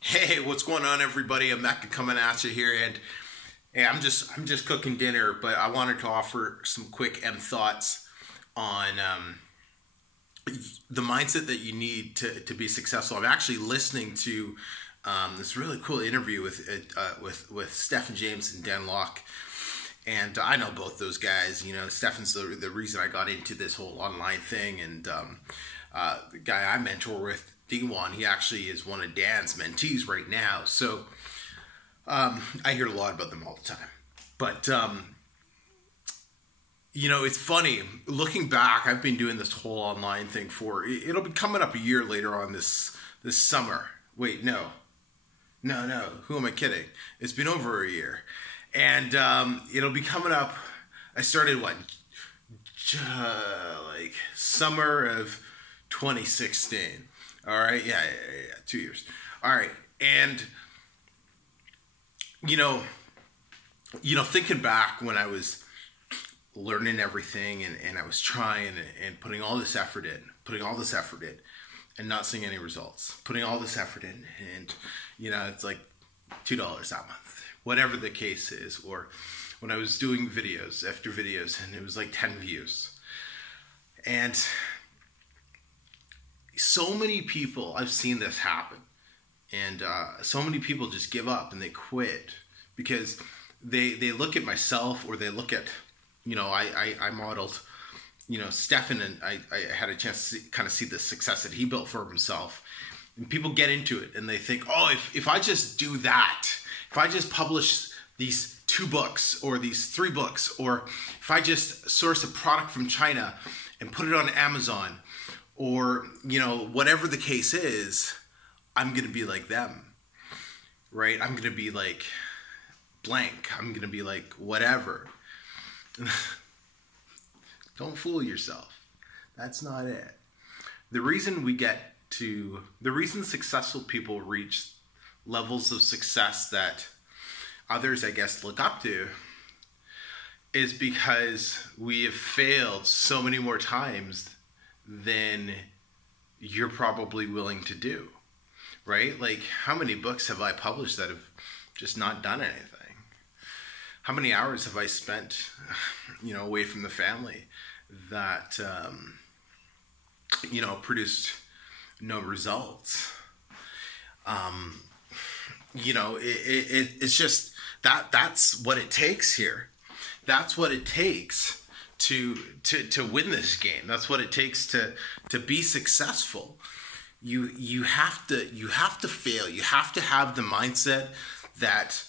Hey, what's going on, everybody? Emeka coming at you here, and hey, I'm just cooking dinner, but I wanted to offer some quick thoughts on the mindset that you need to be successful. I'm actually listening to this really cool interview with Stephen James and Dan Locke, and I know both those guys. You know, Stephen's the reason I got into this whole online thing, and the guy I mentor with, D1, he actually is one of Dan's mentees right now. So I hear a lot about them all the time. But, you know, it's funny. Looking back, I've been doing this whole online thing it'll be coming up a year later on this summer. Wait, no. Who am I kidding? It's been over a year. And it'll be coming up, I started, like summer of 2016. All right, yeah, 2 years. All right, and you know, thinking back when I was learning everything and I was trying and putting all this effort in, and not seeing any results. Putting all this effort in, and you know, it's like $2 that month, whatever the case is. Or when I was doing videos after videos, and it was like 10 views, and so many people, I've seen this happen, and so many people just give up and they quit because they look at myself, or they look at, you know, I modeled, you know, Stephen, and I had a chance to kind of see the success that he built for himself, and people get into it and they think, oh, if I just do that, if I just publish these 2 books or these 3 books, or if I just source a product from China and put it on Amazon, or, you know, whatever the case is, I'm going to be like them, right? I'm going to be like blank. I'm going to be like whatever. Don't fool yourself. That's not it. The reason successful people reach levels of success that others, I guess, look up to is because we have failed so many more times than you're probably willing to do, right? Like, how many books have I published that have just not done anything? How many hours have I spent, you know, away from the family that, you know, produced no results? You know, it's just that's what it takes here. That's what it takes to win this game. That's what it takes to be successful. You have to fail. You have to have the mindset that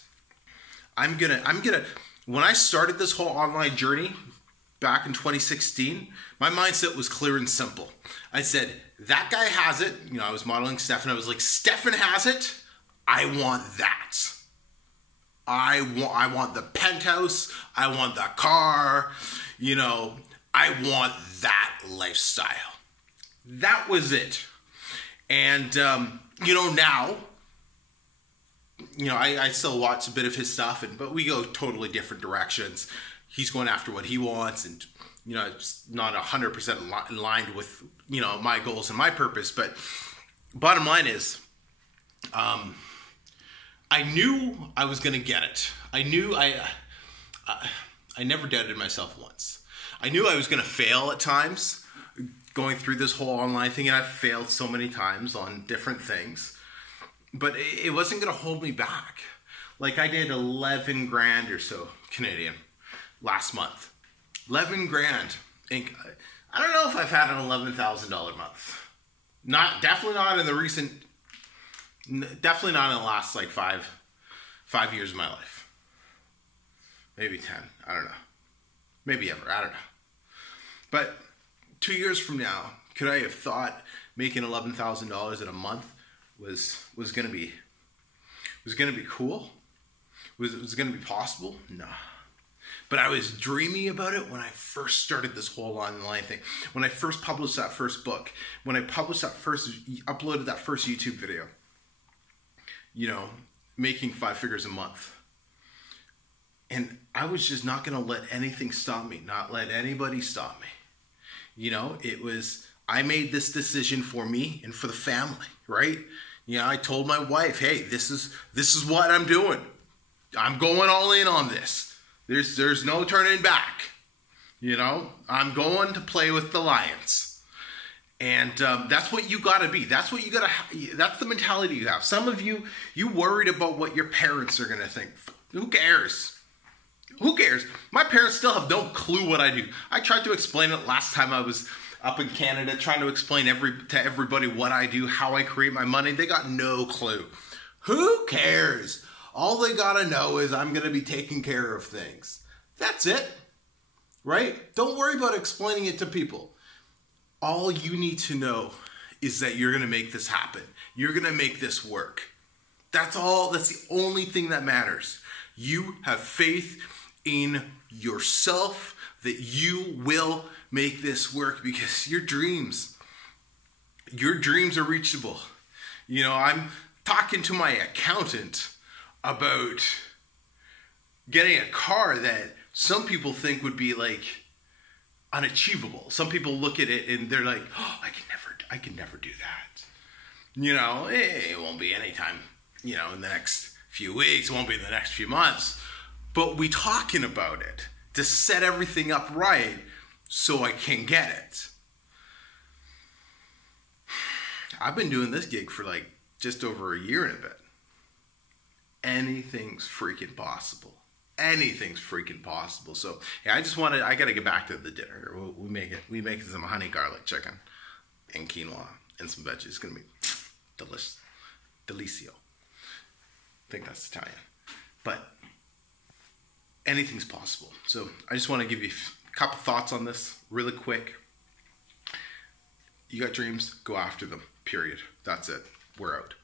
I'm gonna when I started this whole online journey back in 2016, my mindset was clear and simple. I said, that guy has it. You know, I was modeling Stephen. I was like, Stephen has it. I want that. I want the penthouse. I want the car. You know, I want that lifestyle. That was it. And, you know, now, you know, I still watch a bit of his stuff, but we go totally different directions. He's going after what he wants, and, you know, it's not 100% aligned with, you know, my goals and my purpose. But bottom line is, I knew I was going to get it. I knew I never doubted myself once. I knew I was going to fail at times going through this whole online thing, and I've failed so many times on different things, but it wasn't going to hold me back. Like, I did 11 grand or so Canadian last month. 11 grand. I don't know if I've had an $11,000 month. Definitely not in the last like five years of my life. Maybe 10. I don't know. Maybe ever. I don't know. But 2 years from now, could I have thought making $11,000 in a month was going to be cool? Was going to be possible? No. But I was dreaming about it when I first started this whole online thing. When I first published that first book. When I uploaded that first YouTube video. You know, making 5 figures a month. And I was just not going to let anything stop me. Not let anybody stop me. You know, I made this decision for me and for the family, right? You know, I told my wife, hey, this is what I'm doing. I'm going all in on this. There's no turning back. You know, I'm going to play with the Lions. And that's what you got to be. That's what you got to. That's the mentality you have. Some of you worried about what your parents are going to think. Who cares? Who cares? My parents still have no clue what I do. I tried to explain it last time I was up in Canada, trying to explain to everybody what I do, how I create my money. They got no clue. Who cares? All they got to know is I'm going to be taking care of things. That's it. Right? Don't worry about explaining it to people. All you need to know is that you're going to make this happen. You're going to make this work. That's all. That's the only thing that matters. You have faith in yourself that you will make this work, because your dreams are reachable. You know, I'm talking to my accountant about getting a car that some people think would be like unachievable. Some people look at it and they're like, oh, I can never do that. You know, it won't be anytime, you know, in the next few weeks, it won't be in the next few months. But we talking about it to set everything up right so I can get it. I've been doing this gig for like just over a year and a bit. Anything's freaking possible. Anything's freaking possible. So yeah, I gotta get back to the dinner. We make some honey garlic chicken and quinoa and some veggies. It's gonna be delicious. Delicio. I think that's Italian. But anything's possible. So I just want to give you a couple thoughts on this really quick. You got dreams, go after them. Period. That's it. We're out.